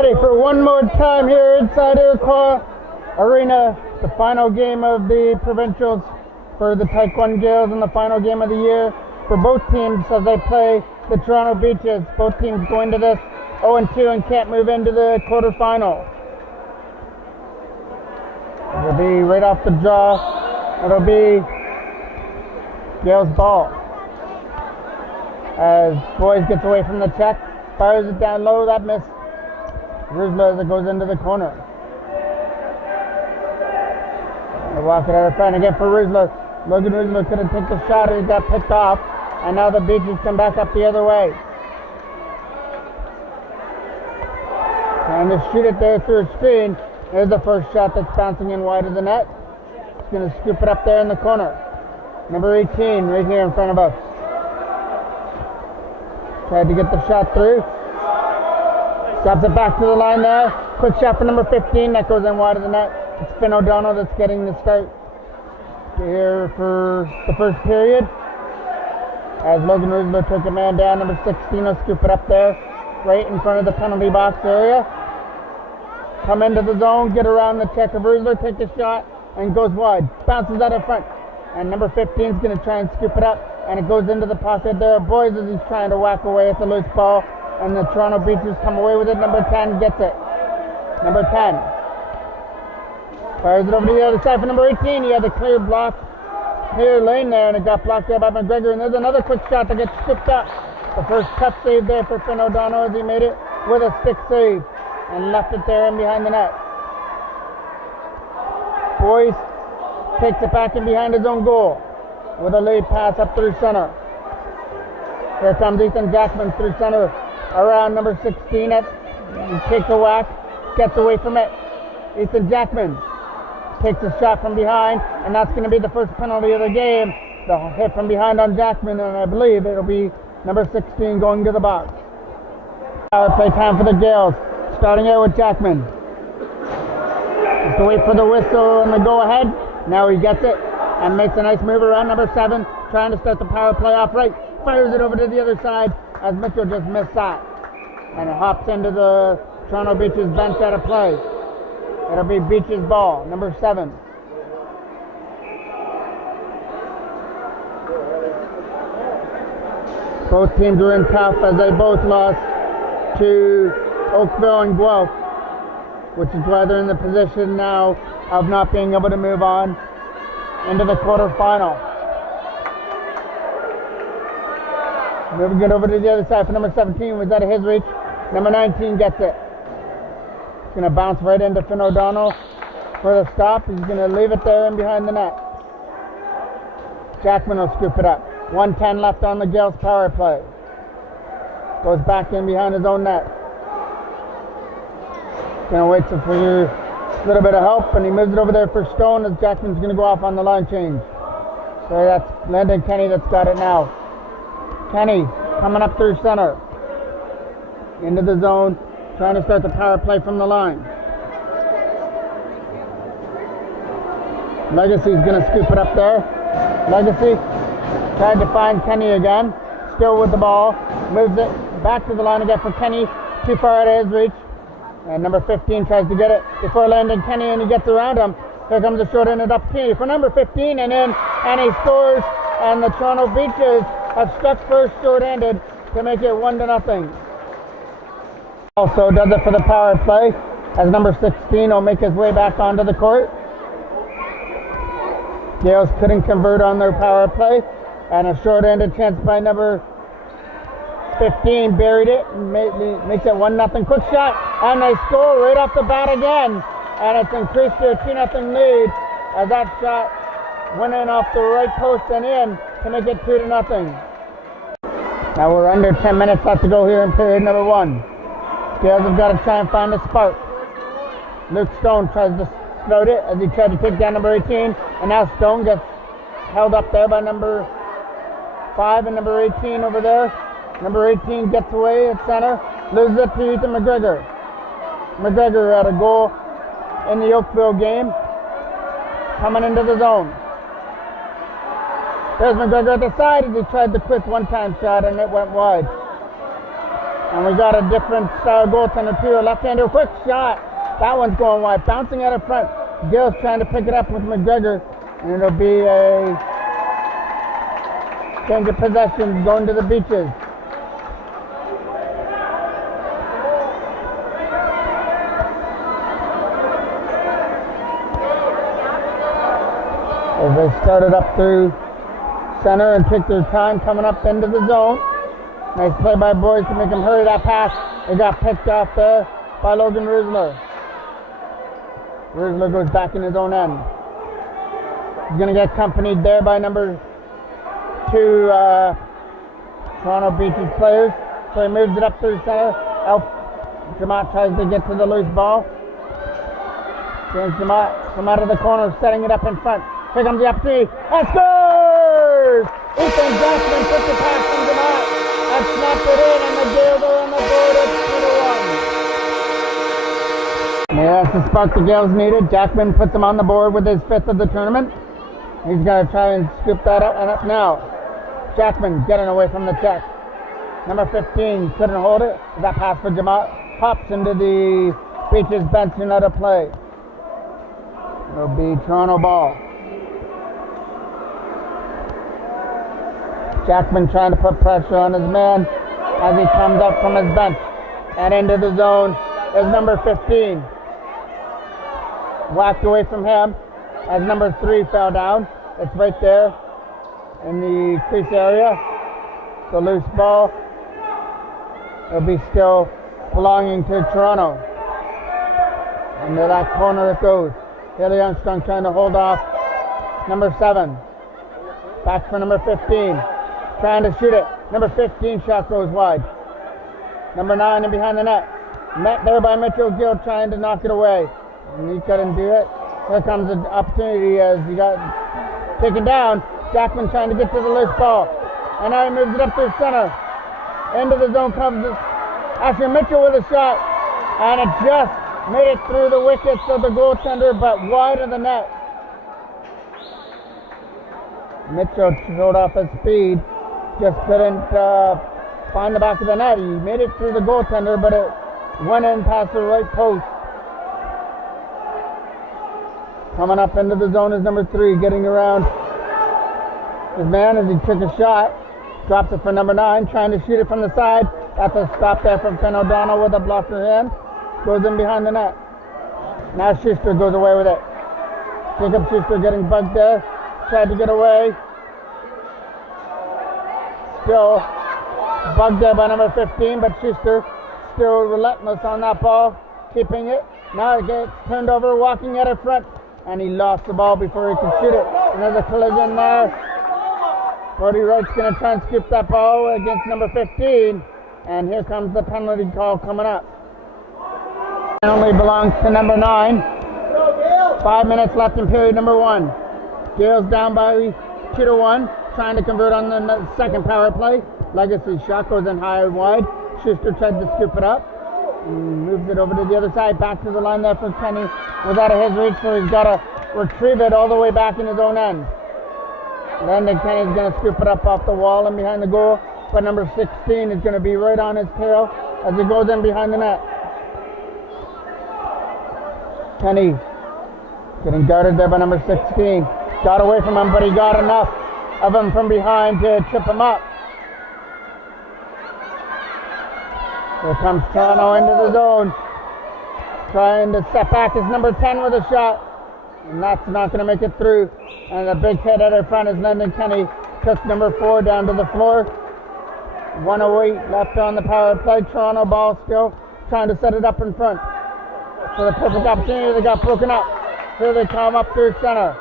Ready for one more time here inside Iroquois Arena, the final game of the Provincials for the Tyke Gaels and the final game of the year for both teams as they play the Toronto Beaches. Both teams go into this 0-2 and can't move into the quarterfinal. It'll be right off the draw. It'll be Gaels ball. As Boys gets away from the check, fires it down low, that missed. Ruzla as it goes into the corner. They walk it out of front again for Ruzla. Logan Ruzla couldn't take the shot, he got picked off, and now the Beaches come back up the other way. Trying to shoot it there through a screen. There's the first shot that's bouncing in wide of the net. He's going to scoop it up there in the corner. Number 18 right here in front of us. Tried to get the shot through. Stops it back to the line there. Quick shot for number 15 that goes in wide of the net. It's Finn O'Donnell that's getting the start here for the first period. As Logan Roosevelt took a man down, number 16 will scoop it up there right in front of the penalty box area. Come into the zone, get around the check of Roosevelt, take the shot, and goes wide. Bounces out in front. And number 15 is going to try and scoop it up, and it goes into the pocket there. Boys as he's trying to whack away at the loose ball. And the Toronto Beaches come away with it. Number 10 gets it. Number 10 fires it over to the other side for number 18. He had the clear lane there, and it got blocked there by McGregor. And there's another quick shot that gets stripped up. The first tough save there for Finn O'Donnell as he made it with a stick save and left it there in behind the net. Boyce takes it back in behind his own goal with a lead pass up through center. Here comes Ethan Jackman through center. Around number 16, takes a whack, gets away from it. Ethan Jackman takes a shot from behind, and that's going to be the first penalty of the game. The hit from behind on Jackman, and I believe it'll be number 16 going to the box. Power play time for the Gaels, starting out with Jackman. Just to wait for the whistle and the go-ahead. Now he gets it and makes a nice move around number 7, trying to start the power play off right. Fires it over to the other side as Mitchell just missed that. And it hops into the Toronto Beaches bench out of play. It'll be Beaches ball, number 7. Both teams were in tough as they both lost to Oakville and Guelph, which is why they're in the position now of not being able to move on into the quarterfinal. Moving it over to the other side for number 17. Was out of his reach. Number 19 gets it. It's going to bounce right into Finn O'Donnell for the stop. He's going to leave it there in behind the net. Jackman will scoop it up. 1:10 left on the Gaels power play. Goes back in behind his own net. Going to wait for a little bit of help, and he moves it over there for Stone as Jackman's going to go off on the line change. So that's Landon Kenny that's got it now. Kenny coming up through center. Into the zone, trying to start the power play from the line. Legacy's going to scoop it up there. Legacy tried to find Kenny again. Still with the ball. Moves it back to the line again for Kenny. Too far out of his reach. And number 15 tries to get it before Landon Kenny, and he gets around him. Here comes a short-ended opportunity for number 15, and in, and he scores. And the Toronto Beaches have struck first short-handed to make it 1-0. Also does it for the power play as number 16 will make his way back onto the court. Gaels couldn't convert on their power play, and a short-handed chance by number 15 buried it and makes it 1-0. Quick shot, and they score right off the bat again, and it's increased to a 2-0 lead as that shot went in off the right post and in to make it 2-0. Now we're under 10 minutes left to go here in period number 1. Gaels have got to try and find a spark. Luke Stone tries to float it as he tried to take down number 18, and now Stone gets held up there by number 5 and number 18 over there. Number 18 gets away at center, loses it to Ethan McGregor. McGregor had a goal in the Oakville game, coming into the zone. There's McGregor at the side as he tried the quick one-time shot, and it went wide. And we got a different goaltender too. A left-hander, quick shot. That one's going wide, bouncing out of front. Gaels trying to pick it up with McGregor, and it'll be a change of possession going to the Beaches. As they started up through center and took their time coming up into the zone. Nice play by boys to make him hurry that pass. It got picked off there by Logan Rusler. Rusler goes back in his own end. He's going to get accompanied there by number 2 Toronto Beaches players. So he moves it up through center. Jamot tries to get to the loose ball. James Jamot from out of the corner, setting it up in front. Here comes the opportunity. And scores! Ethan Jackman took the pass from Jamot and snapped it in, and the Gaels are on the board at 2-1. Yeah, that's the spark the Gaels needed. Jackman puts him on the board with his 5th of the tournament. He's going to try and scoop that up and up now. Jackman getting away from the check. Number 15 couldn't hold it. That pass for Jamot pops into the Beaches bench and out of play. It'll be Toronto ball. Jackman trying to put pressure on his man as he comes up from his bench. And into the zone is number 15. Whacked away from him as number 3 fell down. It's right there in the crease area. The loose ball. It'll be still belonging to Toronto. Into that corner it goes. Haley Armstrong trying to hold off number 7. Back for number 15. Trying to shoot it. Number 15 shot goes wide. Number 9 in behind the net. Met there by Mitchell Gill trying to knock it away. And he couldn't do it. Here comes the opportunity as he got taken down. Jackman trying to get to the loose ball. And now he moves it up through center. Into the zone comes Asher Mitchell with a shot. And it just made it through the wickets of the goaltender, but wide of the net. Mitchell showed off his speed. Just couldn't find the back of the net. He made it through the goaltender, but it went in past the right post. Coming up into the zone is number 3, getting around his man as he took a shot. Drops it for number 9, trying to shoot it from the side. That's a stop there from Finn O'Donnell with a blocker hand. Goes in behind the net. Now Schuster goes away with it. Jacob Schuster getting bugged there. Tried to get away. Still bugged there by number 15, but Schuster still relentless on that ball, keeping it. Now it gets turned over, walking at it front, and he lost the ball before he could shoot it. And there's a collision there. Brody Wright's going to try and scoop that ball against number 15, and here comes the penalty call coming up. Penalty belongs to number 9. 5 minutes left in period number 1. Gaels down by 2-1. Trying to convert on the second power play. Legacy shot goes in high and wide. Schuster tried to scoop it up. And moves it over to the other side. Back to the line there for Kenny. Was out of his reach, so he's got to retrieve it all the way back in his own end. Landon Kenny's going to scoop it up off the wall and behind the goal. But number 16 is going to be right on his tail as he goes in behind the net. Kenny getting guarded there by number 16. Got away from him, but he got enough of him from behind to chip him up. Here comes Toronto into the zone. Trying to step back is number 10 with a shot. And that's not going to make it through. And a big hit at her front as Landon Kenny took number 4 down to the floor. 1:08 left on the power play. Toronto ball still trying to set it up in front. So the perfect opportunity, they got broken up. Here they come up through center.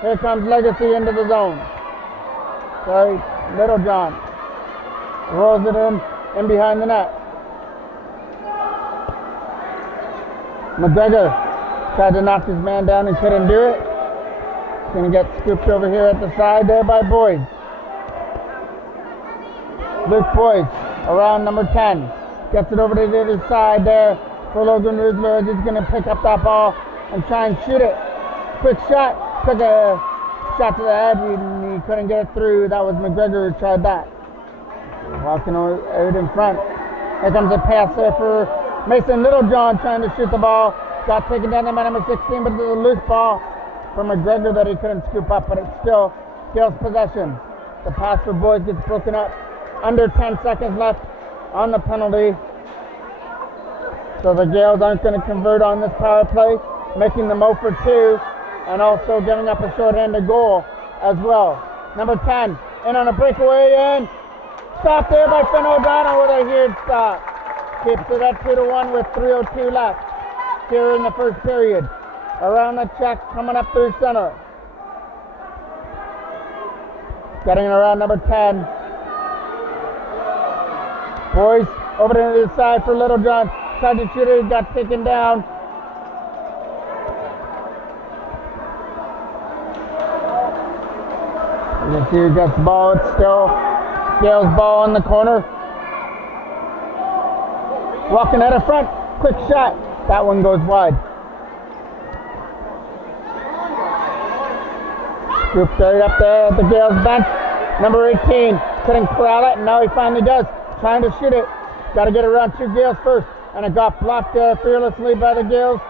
Here comes Legacy into the zone. Sorry, Littlejohn rolls it in behind the net. McGregor tried to knock his man down and couldn't do it. He's going to get scooped over here at the side there by Boyd. Luke Boyd around number 10. Gets it over to the other side there for Logan Rusler as he's going to pick up that ball and try and shoot it. Quick shot. Took a shot to the head and he couldn't get it through. That was McGregor who tried that. Walking out in front Here comes a pass there for Mason Littlejohn trying to shoot the ball. Got taken down by number 16, but it's a loose ball from McGregor that he couldn't scoop up, but it's still Gaels possession. The pass for boys gets broken up. Under 10 seconds left on the penalty. So the Gaels aren't going to convert on this power play, making them 0 for 2, and also giving up a short-handed goal as well. Number 10, in on a breakaway, and stop there by Finn O'Donnell with a huge stop. Keeps it at 2-1 with 3:02 left here in the first period. Around the check, coming up through center. Getting around number 10. Boys over to the side for Littlejohn. Tried to shoot it, got taken down. You can see who gets the ball. It's still Gaels' ball in the corner. Walking out of front. Quick shot. That one goes wide. Scooped right up there at the Gaels bench. Number 18 couldn't corral it, and now he finally does. Trying to shoot it. Got to get around 2 Gaels first, and it got blocked fearlessly by the Gaels.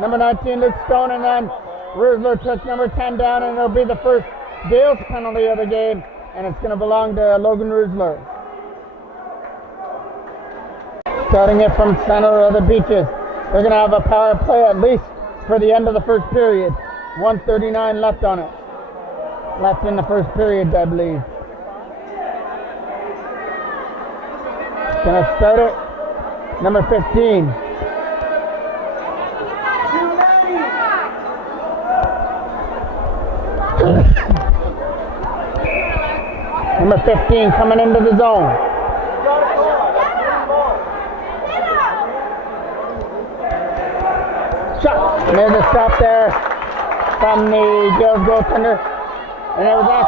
Number 19, Luke Stone, and then Rusler took number 10 down, and it'll be the first Gaels penalty of the game, and it's going to belong to Logan Rusler. Starting it from center of the Beaches. They're going to have a power play at least for the end of the first period. 1:39 left on it. Left in the first period, I believe. Gonna start it. Number 15. Number 15 coming into the zone. Shot. And there's a stop there from the Gaels goaltender. And it was that.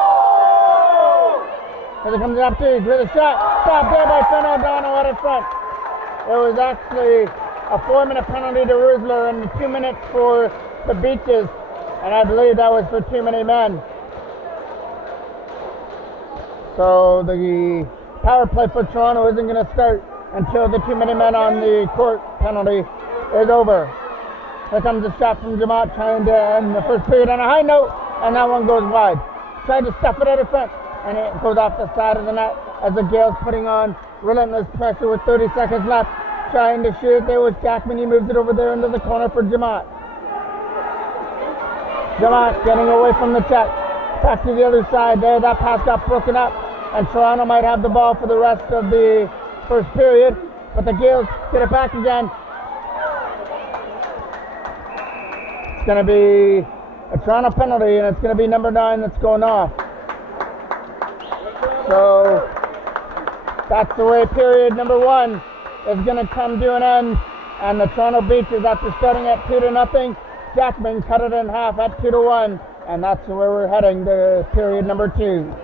Here comes the opportunity with a shot. Stop there by Finn O'Donnell out in front. It was actually a 4-minute penalty to Rusler and 2 minutes for the Beaches. And I believe that was for too many men. So the power play for Toronto isn't going to start until the 2 minute men on the court penalty is over. Here comes a shot from Jamot trying to end the first period on a high note, and that one goes wide. Tried to stuff it out in front, and it goes off the side of the net as the Gaels putting on relentless pressure with 30 seconds left. Trying to shoot it there with Jackman. He moves it over there into the corner for Jamot. Jamot getting away from the check. Back to the other side there. That pass got broken up, and Toronto might have the ball for the rest of the first period, but the Gaels get it back again. It's going to be a Toronto penalty, and it's going to be number 9 that's going off. So that's the way period number 1 is going to come to an end, and the Toronto Beaches, after starting at 2-0, Jackman cut it in half at 2-1, and that's where we're heading to period number 2.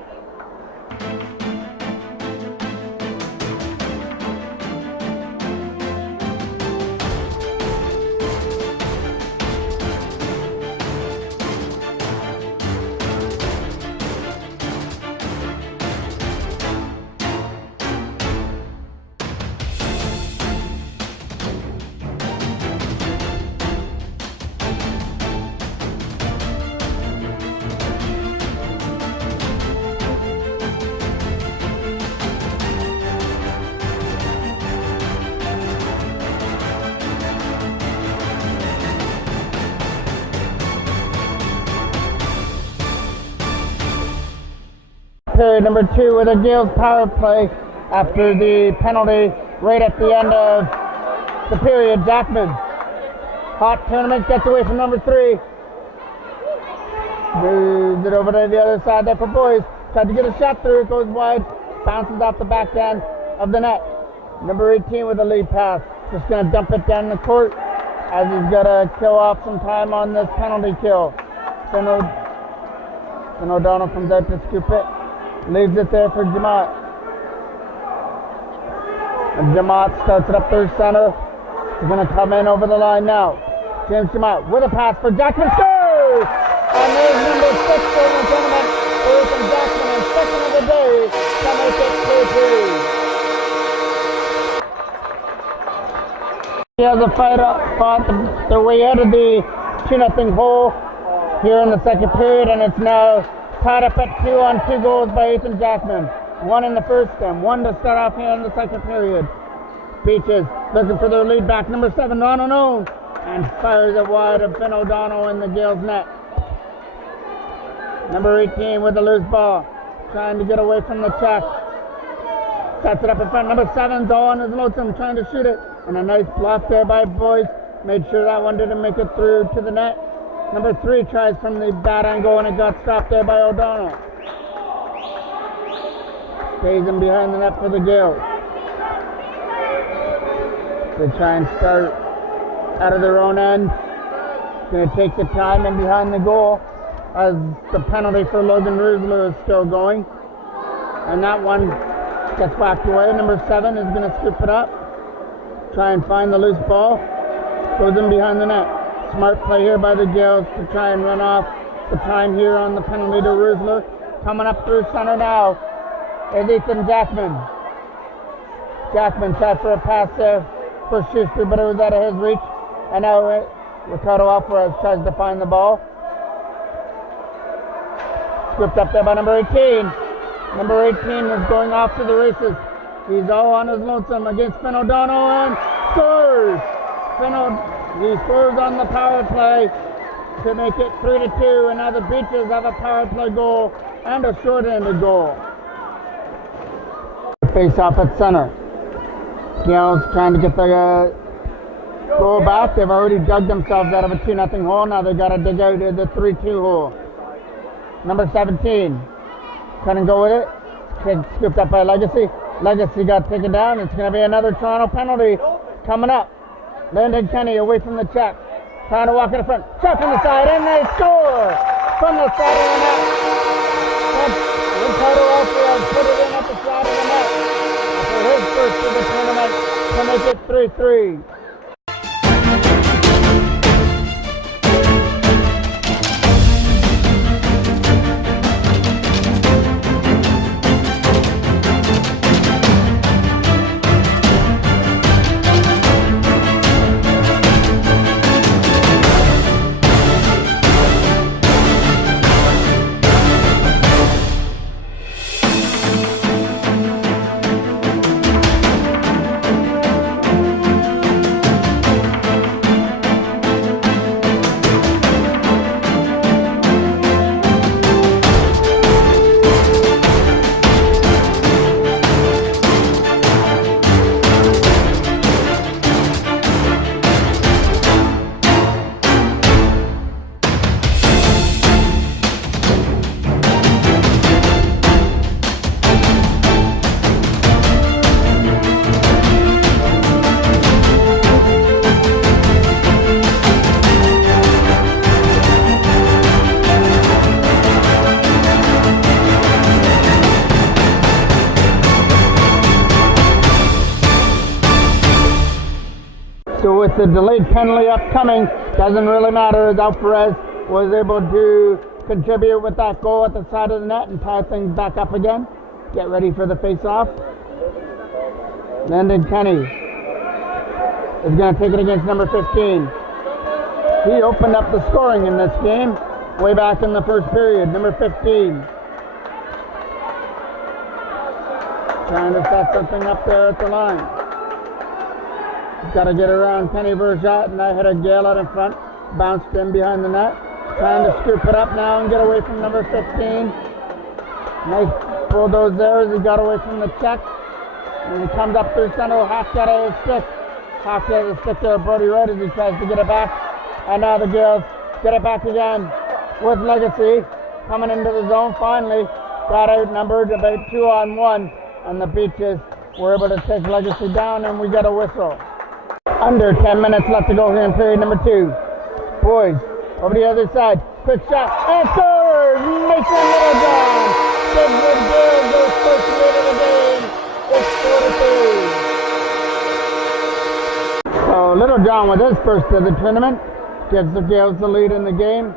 Period number 2 with a Gaels power play after the penalty right at the end of the period. Jackman, hot tournament, gets away from number 3. Moves it over to the other side there for boys. Tried to get a shot through, it goes wide, bounces off the back end of the net. Number 18 with a lead pass. Just going to dump it down the court as he's got to kill off some time on this penalty kill. Finn O'Donnell comes out to scoop it. Leaves it there for Jamot. And Jamot starts it up through center. He's going to come in over the line now. James Jamot with a pass for Jackman. Scores! And there's number 6 for the tournament. Ethan Jackman, and second of the day, to make it 2-2. He has a fought their way out of the 2-0 hole here in the second period, and it's now tied up at 2 on 2 goals by Ethan Jackman. 1 in the first and 1 to start off here in the second period. Beaches looking for their lead back. Number 7, Ron O'None, and fires it wide of Finn O'Donnell in the Gaels net. Number 18 with the loose ball, trying to get away from the check. Sets it up in front. Number 7's all on his lonesome, trying to shoot it. And a nice block there by Boyce. Made sure that one didn't make it through to the net. Number 3 tries from the bad angle, and it got stopped there by O'Donnell. Stays in behind the net for the Gaels. They try and start out of their own end. Going to take the time in behind the goal as the penalty for Logan Rusler is still going. And that one gets whacked away. Number 7 is going to scoop it up. Try and find the loose ball. Goes in behind the net. Smart play here by the Gaels to try and run off the time here on the penalty to Rusler. Coming up through center now is Ethan Jackman. Jackman tried for a pass there for Schuster, but it was out of his reach. And now Ricardo Alvarez tries to find the ball. Scooped up there by number 18. Number 18 is going off to the races. He's all on his lonesome against Finn O'Donnell and scores! He scores on the power play to make it 3-2, and now the Beaches have a power play goal and a short-handed goal. Face off at center. Gaels trying to get the goal back. They've already dug themselves out of a 2-0 hole. Now they've got to dig out of the 3-2 hole. Number 17 couldn't go with it. Kid scooped up by Legacy. Legacy got taken down. It's going to be another Toronto penalty coming up. Landon Kenny away from the check. Trying to walk in the front. Shot from the side, and they score from the side of the net. Ricardo Alvarez put it in at the side of the net for his first of the tournament to make it 3-3. So with the delayed penalty upcoming, doesn't really matter as Alvarez was able to contribute with that goal at the side of the net and tie things back up again. Get ready for the face-off. Landon Kenny is going to take it against number 15. He opened up the scoring in this game way back in the first period. Number 15. Trying to set something up there at the line. Got to get around Penny Bergeat, and I hit a Gale out in front. Bounced in behind the net. Trying to scoop it up now and get away from number 15. Nice bulldoze there as he got away from the check. And he comes up through center, half got a stick. Half got a stick there, Brody Wright, as he tries to get it back. And now the Gaels get it back again with Legacy. Coming into the zone finally. Got outnumbered about 2-on-1. And the Beaches were able to take Legacy down, and we get a whistle. Under 10 minutes left to go here in period number 2. Boys, over the other side. Quick shot, and scores! Mason Littlejohn gives the Gaels their first lead of the game. It's 4-2. So Littlejohn with his first of the tournament gives the Gaels the lead in the game.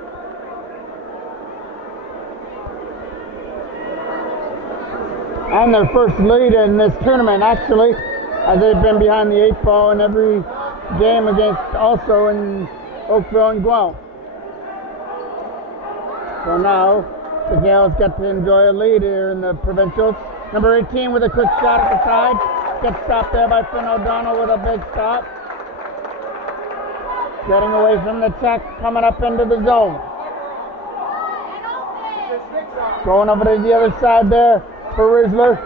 And their first lead in this tournament, actually, as they've been behind the 8 ball in every game against also in Oakville and Guelph. So now the Gaels get to enjoy a lead here in the Provincials. Number 18 with a quick shot at the side. Gets stopped there by Finn O'Donnell with a big stop. Getting away from the check, coming up into the zone. Going over to the other side there for Rizzler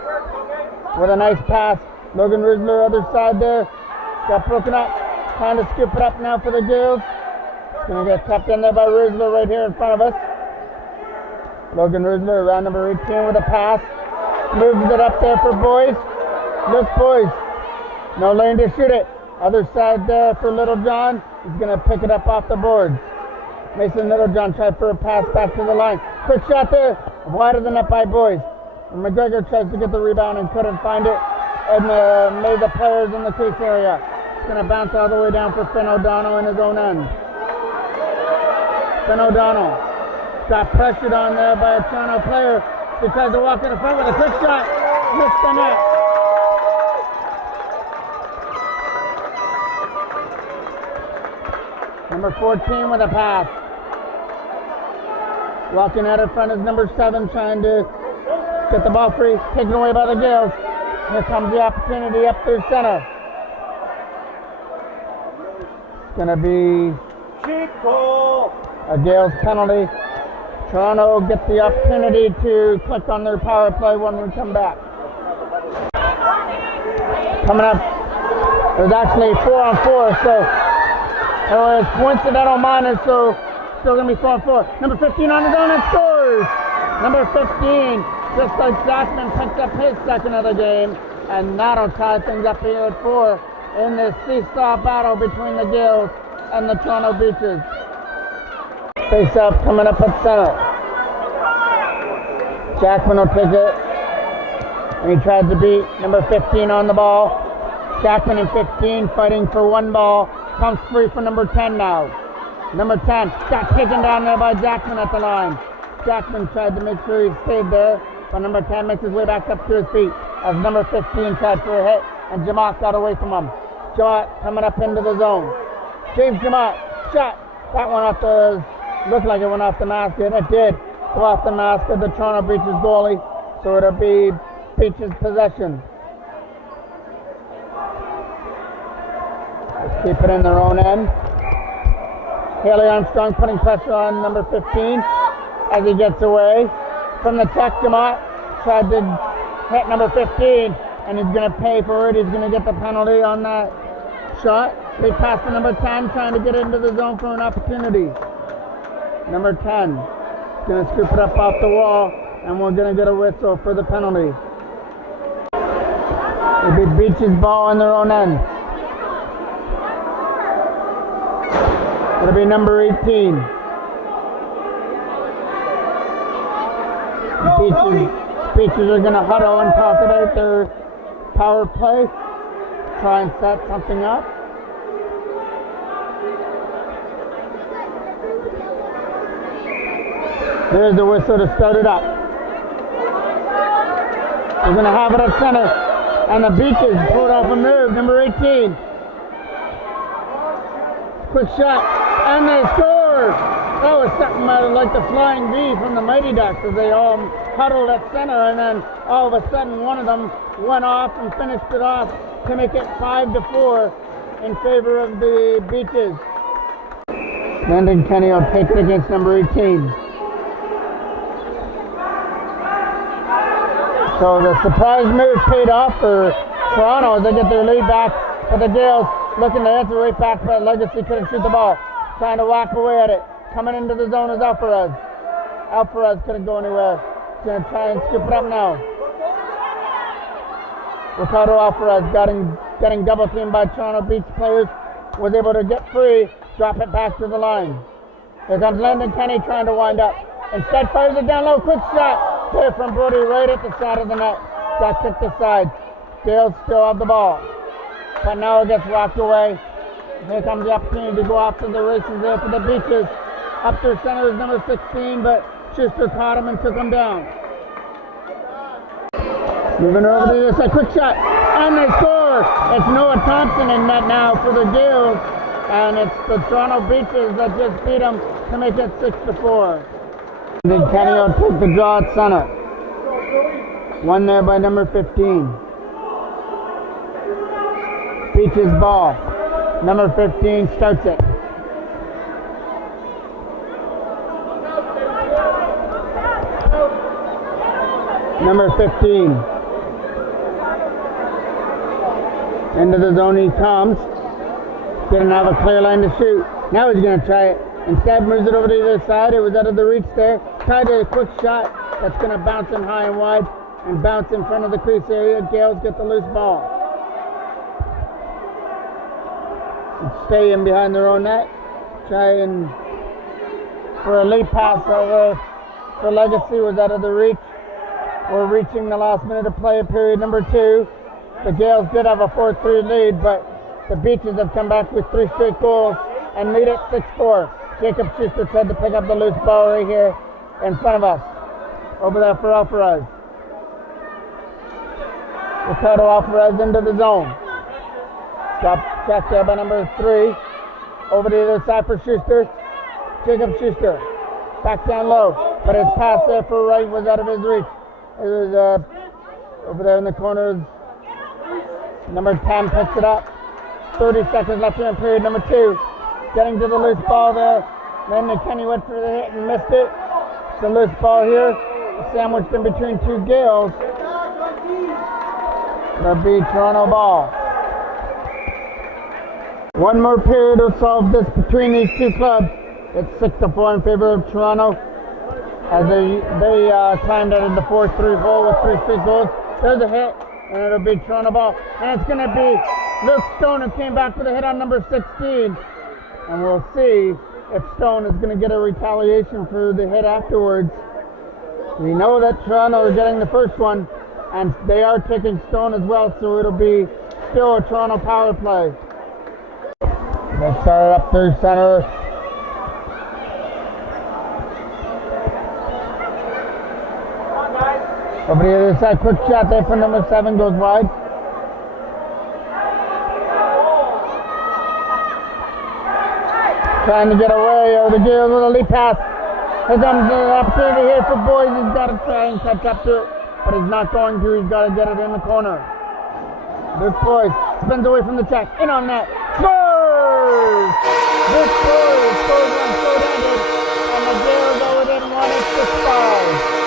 with a nice pass. Logan Rizzler, other side there. Got broken up. Trying to scoop it up now for the Gaels. It's going to get tapped in there by Rizzler right here in front of us. Logan Rizzler around number 18 with a pass. Moves it up there for Boys. Look, Boys. No lane to shoot it. Other side there for Littlejohn. He's going to pick it up off the boards. Mason Littlejohn tried for a pass back to the line. Quick shot there. Wider than up by Boys. And McGregor tries to get the rebound and couldn't find it. And made the players in the crease area. It's going to bounce all the way down for Finn O'Donnell in his own end. Finn O'Donnell got pressured on there by a Toronto player. He tries to walk in the front with a quick shot. Missed the net. Number 14 with a pass. Walking out in front is number 7, trying to get the ball free. Taken away by the Gaels. Here comes the opportunity up through center. It's going to be a Gaels penalty. Toronto get the opportunity to click on their power play when we come back. Coming up, there's actually 4-on-4, so it's coincidental minus, so still going to be 4-on-4. Number 15 on his own and scores! Number 15, just like Jackman picked up his second of the game, and that'll tie things up here at 4 in this seesaw battle between the Gaels and the Toronto Beaches. Face up coming up at center. Jackman will take it. And he tried to beat number 15 on the ball. Jackman and 15 fighting for one ball. Comes free for number 10 now. Number 10 got taken down there by Jackman at the line. Jackman tried to make sure he stayed there, but number 10 makes his way back up to his feet as number 15 tried for a hit, and Jamat got away from him. Jamat coming up into the zone. James Jamat shot. That one off the... Looked like it went off the mask, and it did go off the mask of the Toronto Beaches goalie, so it'll be Beaches possession. Let's keep it in their own end. Haley Armstrong putting pressure on number 15 as he gets away from the check. Jamat tried to hit number 15, and he's going to pay for it. He's going to get the penalty on that shot. They pass to number 10, trying to get into the zone for an opportunity. Number 10 is going to scoop it up off the wall, and we're going to get a whistle for the penalty. It'll be Beach's ball in their own end. It'll be number 18. Beaches are going to huddle and talk about their power play, try and set something up. There's the whistle to start it up. We're going to have it at center. And the Beaches pulled off a move. Number 18. Quick shot. And they score! That was something like the flying V from the Mighty Ducks as they all huddled at center, and then all of a sudden one of them went off and finished it off to make it 5-4 in favor of the Beaches. Landon Kenny will take it against number 18. So the surprise move paid off for Toronto as they get their lead back. But the Gaels looking to answer right back, but Legacy couldn't shoot the ball. Trying to whack away at it. Coming into the zone is Alvarez. Alvarez couldn't go anywhere. He's going to try and scoop it up now. Ricardo Alvarez getting double teamed by Toronto Beach players. Was able to get free, drop it back to the line. Here comes Landon Kenny trying to wind up. Instead fires it down low, quick shot. There from Brody right at the side of the net. Got kicked aside. Gaels still have the ball. But now it gets rocked away. Here comes the opportunity to go off to the races there for the Beaches. Up to center is number 16, but Schuster caught him and took him down. Moving over to this, a quick shot, and they score! score. It's Noah Thompson in net now for the Gaels, and it's the Toronto Beaches that just beat them to make it 6-4. Then Kenny will take the draw at center. Won there by number 15. Beaches ball. Number 15 starts it. Number 15. Into the zone he comes. Didn't have a clear line to shoot. Now he's going to try it. Instead moves it over to the other side. It was out of the reach there. Tried a quick shot that's going to bounce him high and wide and bounce in front of the crease area. Gaels get the loose ball. Stay in behind their own net. Try and for a late pass for Legacy was out of the reach. We're reaching the last minute of play of period number 2. The Gaels did have a 4-3 lead, but the Beaches have come back with 3 straight goals and lead it 6-4. Jacob Schuster tried to pick up the loose ball right here in front of us. Over there for Alvarez. Ricardo Alvarez into the zone. Got checked there by number 3. Over to the other side for Schuster. Jacob Schuster. Back down low. But his pass there for right was out of his reach. It was over there in the corner. Number 10 picks it up. 30 seconds left in period number 2. Getting to the loose ball there. Then Kenny went for the hit and missed it. It's a loose ball here. Sandwiched in between 2 Gaels. That'll be Toronto ball. One more period will solve this between these 2 clubs. It's 6-4 in favor of Toronto. As they climbed out of the 4-3 hole with 3 straight goals. There's a hit, and it'll be Toronto ball. And it's going to be Luke Stone who came back with a hit on number 16. And we'll see if Stone is going to get a retaliation for the hit afterwards. We know that Toronto is getting the first one, and they are taking Stone as well, so it'll be still a Toronto power play. They started up through center. Over the other side, quick shot there for number 7, goes wide. Trying to get away, or the Gaels with a lead pass. Here comes an opportunity here for Boys. He's got to try and catch up to it, but he's not going to. He's got to get it in the corner. This Boys spins away from the check. In on net. Scores! This Boys scores one short-handed, and the Gaels go within 1. It's 6-5.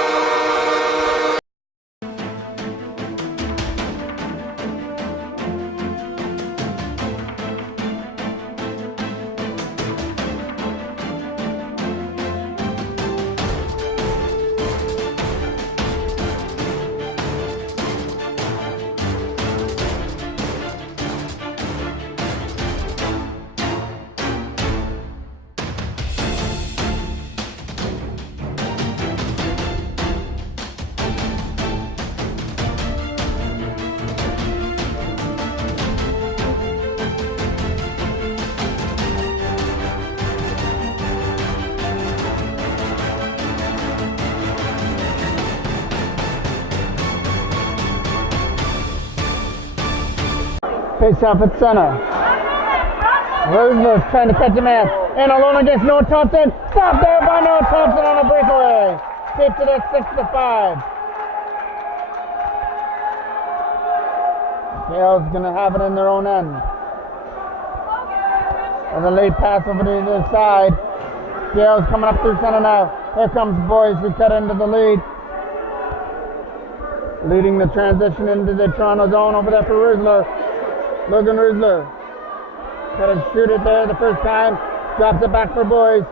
Face off at center. Rosenberg trying to catch a man. And alone against Noah Thompson. Stopped there by Noah Thompson on a breakaway. Keeps it at 6-5. Gaels going to have it in their own end. And a late pass over to the other side. Gaels coming up through center now. Here comes Boys who cut into the lead. Leading the transition into the Toronto zone over there for Rusler. Logan Rusler. Trying to shoot it there the first time. Drops it back for Boys.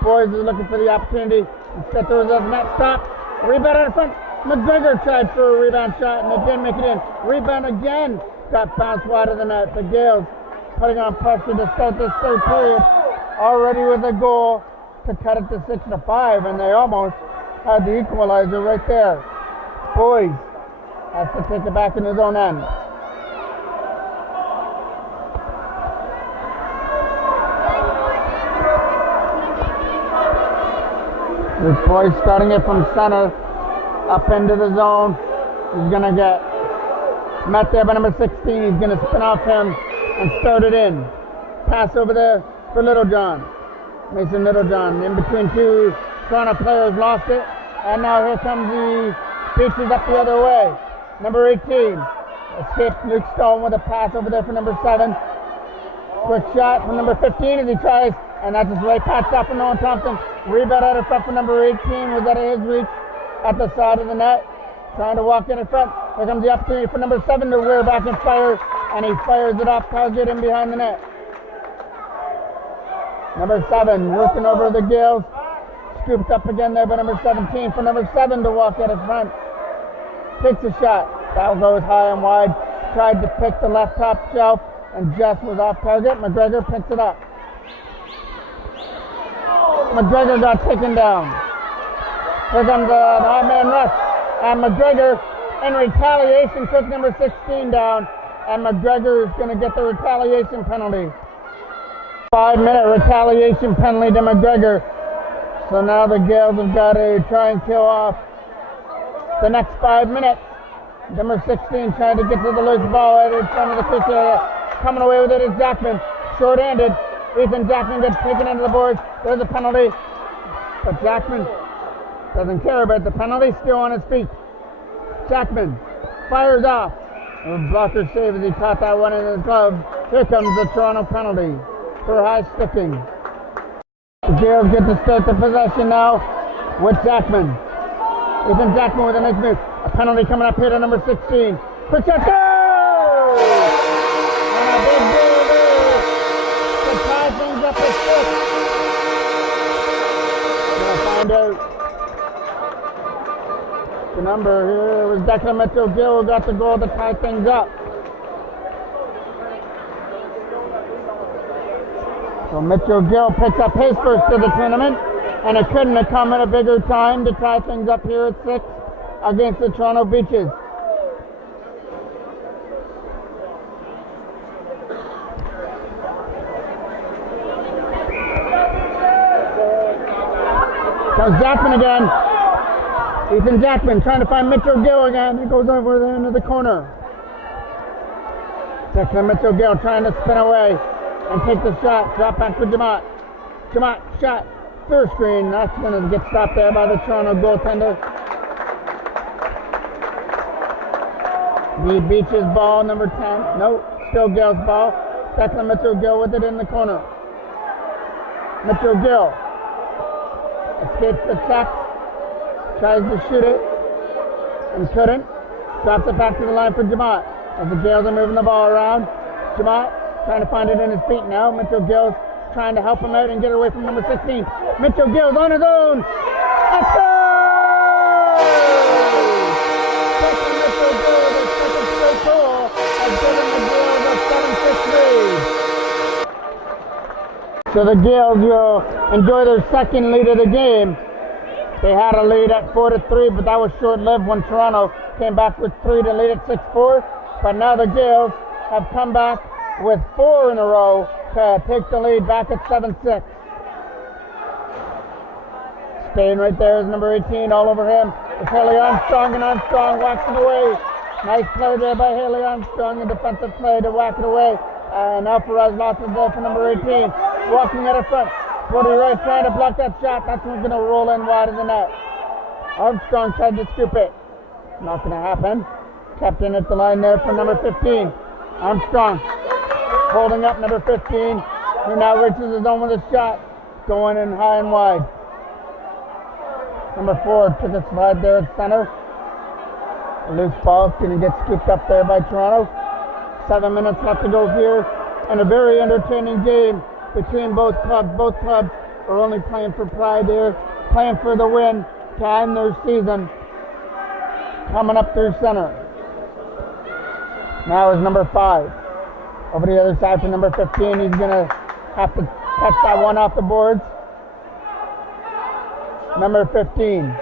Boys is looking for the opportunity. Instead throws up net. Stop. Rebound out in front. McGregor tried for a rebound shot and it didn't make it in. Rebound again. Got bounced wide of the net. The Gaels putting on pressure to start this third period. Already with a goal to cut it to 6-5, and they almost had the equalizer right there. Boys has to take it back in his own end. This Boys starting it from center, up into the zone. He's going to get Met there by number 16. He's going to spin off him and start it in. Pass over there for Littlejohn. Mason Littlejohn in between two Toronto players, lost it. And now here comes the Beaches up the other way. Number 18. Escaped Luke Stone with a pass over there for number 7. Quick shot from number 15 as he tries. And that's just right past up for Nolan Thompson. Rebound out of front for number 18. Was out of his reach at the side of the net. Trying to walk in front. Here comes the opportunity for number 7 to rear back and fire. And he fires it off target in behind the net. Number 7 working over the Gaels. Scooped up again there by number 17 for number 7 to walk out in front. Takes a shot. That goes high and wide. Tried to pick the left top shelf and just was off target. McGregor picks it up. McGregor got taken down. Here comes the high-man rush. And McGregor, in retaliation, took number 16 down. And McGregor is going to get the retaliation penalty. 5-minute retaliation penalty to McGregor. So now the Gaels have got to try and kill off the next 5 minutes. Number 16 trying to get to the loose ball at in front of the crease area. Coming away with it is Jackman. Short-handed. Ethan Jackman gets taken into the boards. There's a penalty. But Jackman doesn't care about the penalty. Still on his feet. Jackman fires off. A blocker save as he caught that one in his glove. Here comes the Toronto penalty for high sticking. The Gaels get to start the possession now with Jackman. Ethan Jackman with a nice move. A penalty coming up here to number 16. Quick shot, go! And a big goal there to tie things up at 6. Gonna find out the number here. It was Declan Mitchell-Gill who got the goal to tie things up. So Mitchell-Gill picks up his first of the tournament, and it couldn't have come at a bigger time to tie things up here at 6 against the Toronto Beaches. Comes Jackman again. Ethan Jackman trying to find Mitchell-Gill again. He goes over there into the corner. Declan Mitchell-Gill trying to spin away and take the shot. Drop back for Jamot. Jamot shot. Third screen. That's going to get stopped there by the Toronto goaltender. The Beaches ball, number 10. No, still Gaels ball. Declan Mitchell-Gill with it in the corner. Mitchell-Gill escapes the check. Tries to shoot it and couldn't. Drops it back to the line for Jamot as the Gaels are moving the ball around. Jamot trying to find it in his feet now. Mitchell-Gill's trying to help him out and get away from number 16. Mitchell-Gill's on his own. Let's go! Declan Mitchell-Gill with his second straight goal has given the Gaels a 7-6 lead. So the Gaels will enjoy their second lead of the game. They had a lead at 4-3, but that was short-lived when Toronto came back with 3 to lead at 6-4. But now the Gaels have come back with 4 in a row to take the lead back at 7-6. Staying right there is number 18, all over him. It's Haley Armstrong, and Armstrong whacks it away. Nice play there by Haley Armstrong, a defensive play to whack it away. And Alvarez lost it there for number 18. Walking at the front. Brody Rice trying to block that shot. That's going to roll in wide of the net. Armstrong tried to scoop it. Not going to happen. Kept in at the line there for number 15. Armstrong holding up number 15, who now reaches his own with a shot. Going in high and wide. Number 4 took a slide there at center. A loose ball is going to get scooped up there by Toronto. 7 minutes left to go here. And a very entertaining game between both clubs. Both clubs are only playing for pride here, playing for the win to end their season. Coming up through center. Now is number 5. Over the other side for number 15. He's going to have to catch that one off the boards. Number 15.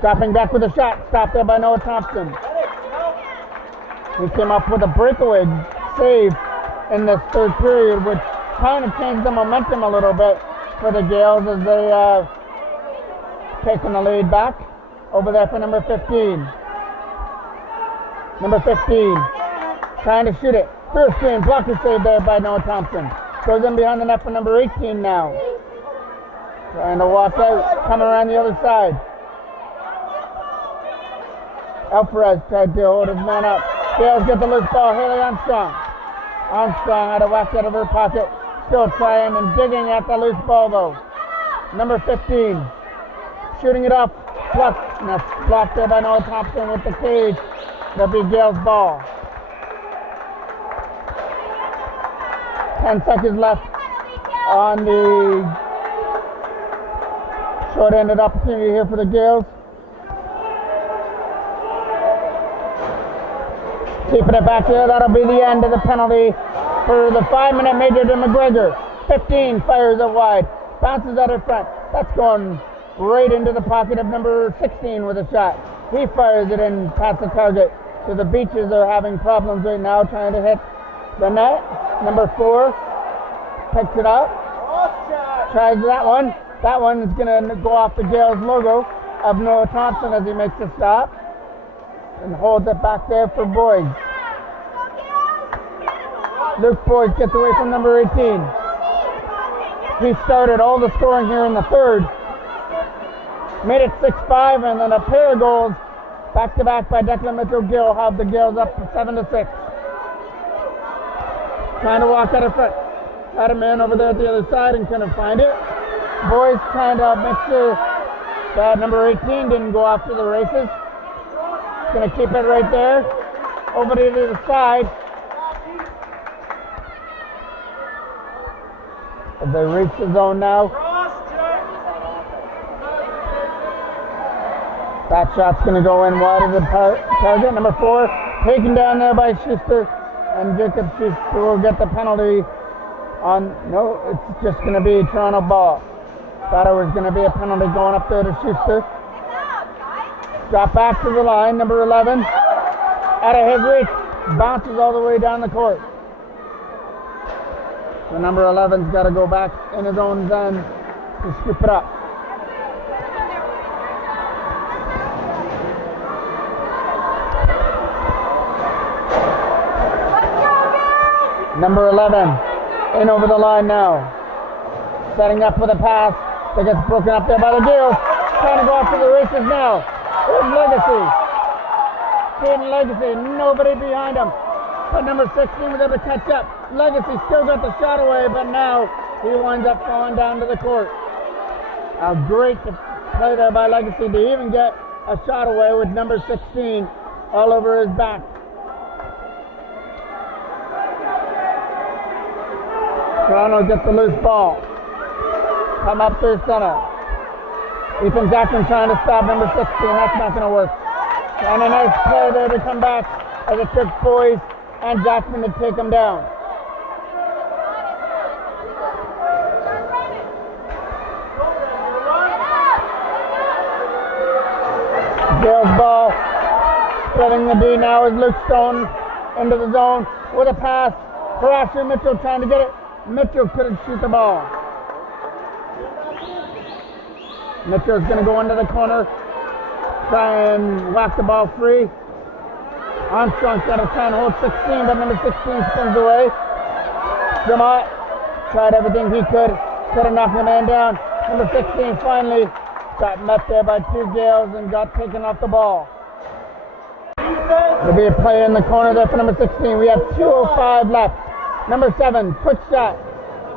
Dropping back with a shot. Stopped there by Noah Thompson. He came up with a breakaway save in this third period, which kind of changed the momentum a little bit for the Gaels as they taking the lead back. Over there for number 15. Number 15 trying to shoot it. Through screen, blocker save there by Noah Thompson. Goes in behind the net for number 18 now. Trying to walk out, coming around the other side. Alvarez tried to hold his man up. Gaels get the loose ball. Haley Armstrong. Armstrong had a whack out of her pocket. Still trying and digging at the loose ball though. Number 15. Shooting it up. Blocked there by Noah Thompson with the cage. That'll be Gaels' ball. 10 seconds left on the short-handed opportunity here for the Gaels. Keeping it back there, that'll be the end of the penalty for the 5-minute major to McGregor. 15 fires it wide, bounces at her front. That's going right into the pocket of number 16 with a shot. He fires it in past the target. So the Beaches are having problems right now trying to hit the net. Number 4 picks it up, tries that one. That one is going to go off the Gaels logo of Noah Thompson as he makes the stop and holds it back there for Boyd. Luke Boyd gets away from number 18. He started all the scoring here in the third. Made it 6-5, and then a pair of goals back-to-back by Declan Mitchell-Gill have the Gaels up 7-6. Trying to walk out of front. Had a man over there at the other side and couldn't find it. Boys trying to make sure that number 18 didn't go off to the races. Going to keep it right there. Over to the other side. As they reach the zone now. That shot's going to go in wide of the target. Number 4 taken down there by Schuster. And Jacob Schuster will get the penalty on. No, it's just going to be Toronto ball. Thought it was going to be a penalty going up there to Schuster. Drop back to the line, number 11. Out of his reach, bounces all the way down the court. So number 11's got to go back in his own zone to scoop it up. Number 11 in over the line now. Setting up for the pass. That gets broken up there by the Gaels. Trying to go off to the races now. Here's Legacy. Caden Legacy. Nobody behind him. But number 16 was able to catch up. Legacy still got the shot away, but now he winds up falling down to the court. A great play there by Legacy to even get a shot away with number 16 all over his back. Toronto gets the loose ball. Come up through center. Ethan Jackson trying to stop number 16. That's not going to work. And a nice play there to come back as it took Boys and Jackson to take him down. Gaels ball. Splitting the D now is Luke Stone into the zone with a pass. Horatio Mitchell trying to get it. Mitchell couldn't shoot the ball. Mitchell's going to go into the corner, try and whack the ball free. Armstrong's got to try and hold 16, but number 16 spins away. Jamont tried everything he couldn't knock the man down. Number 16 finally got met there by 2 Gaels and got taken off the ball. There'll be a play in the corner there for number 16. We have 2:05 left. Number 7, quick shot.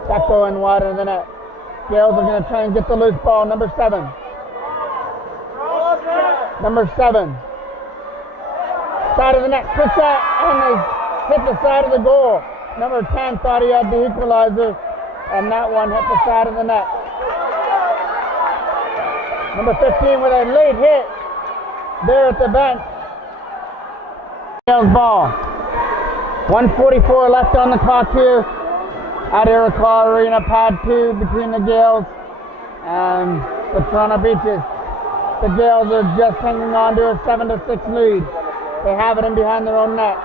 That going wide of the net. Gaels are going to try and get the loose ball. Number 7. Number 7. Side of the net. Quick shot. And they hit the side of the goal. Number 10 thought he had the equalizer. And that one hit the side of the net. Number 15 with a late hit there at the bench. Gaels ball. 1:44 left on the clock here at Iroquois Arena, pad 2 between the Gaels and the Toronto Beaches. The Gaels are just hanging on to a 7-6 lead. They have it in behind their own net.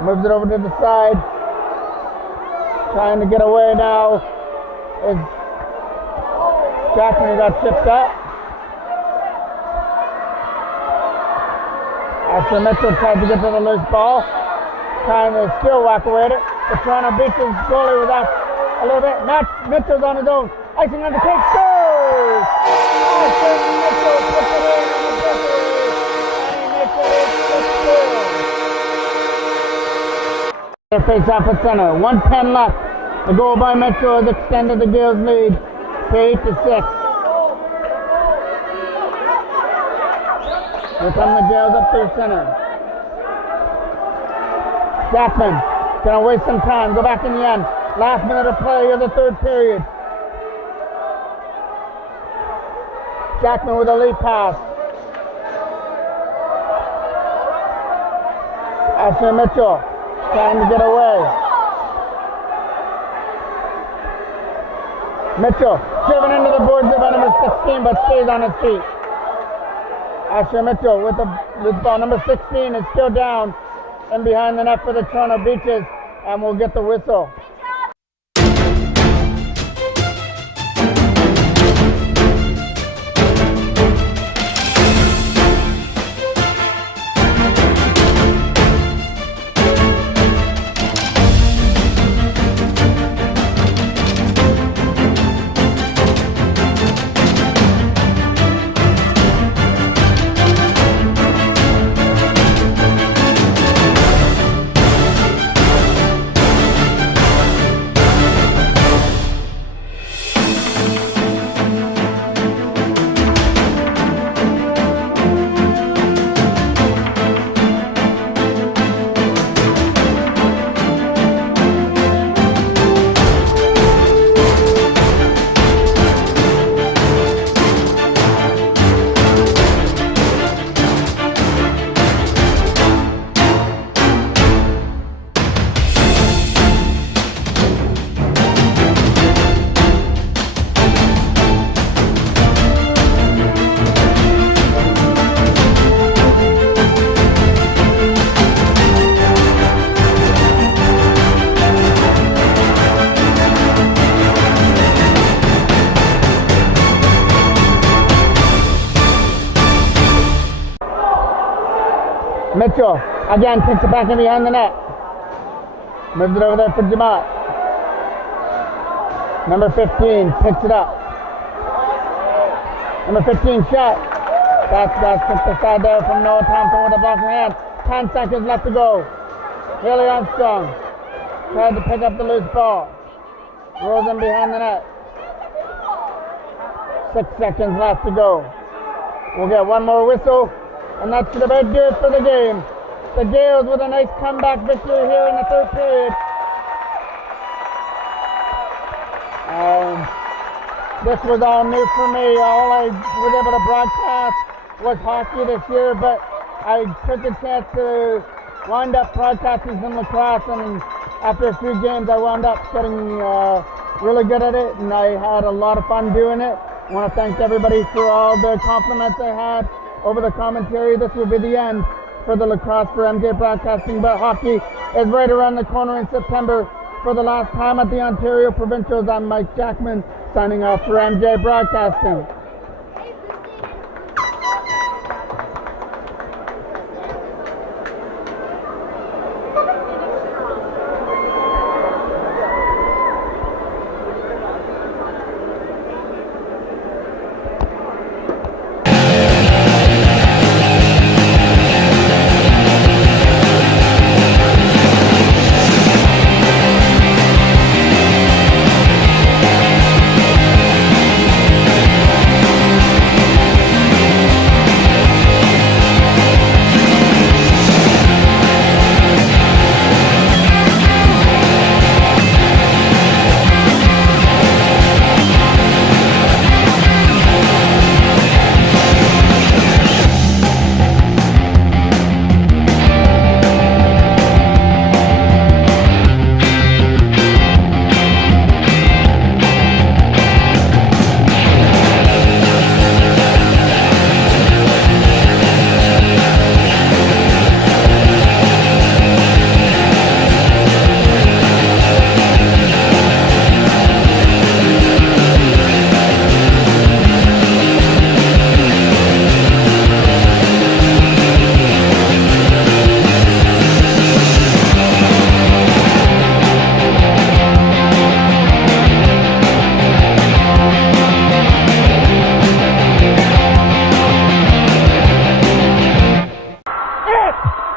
Moves it over to the side. Trying to get away now is Jackson, who got chipped up. After Mitchell tried to get to the loose ball, trying to still walk away at it. The Toronto Beaches goalie was out a little bit. Matt Mitchell's on his own. Icing on the cake, scores! Austin Mitchell puts it in on the breakaway, and he makes it 6-2. Their face off at center. 1:10 left. The goal by Mitchell has extended the Gaels' lead to 8-6. Here come the Gaels up through center. Jackman gonna waste some time. Go back in the end. Last minute of play of the third period. Jackman with a lead pass. Asher Mitchell trying to get away. Mitchell driven into the boards by number 16 but stays on his feet. Asher Mitchell with the ball. Number 16 is still down and behind the net for the Toronto Beaches, and we'll get the whistle. Mitchell again takes it back in behind the net. Moves it over there for Jamat. Number 15 picks it up. Number 15 shot. That's kicked aside there from Noah Thompson with a blocking hand. 10 seconds left to go. Haley Armstrong tried to pick up the loose ball. Rolls in behind the net. 6 seconds left to go. We'll get one more whistle, and that's the big do it for the game. The Gaels with a nice comeback victory here in the third period. This was all new for me. All I was able to broadcast was hockey this year, but I took a chance to wind up broadcasting some lacrosse, and after a few games I wound up getting really good at it, and I had a lot of fun doing it. I want to thank everybody for all the compliments I had over the commentary. This will be the end for the lacrosse for MJ Broadcasting, but hockey is right around the corner in September. For the last time at the Ontario Provincials, I'm Mike Jackman, signing off for MJ Broadcasting. shot.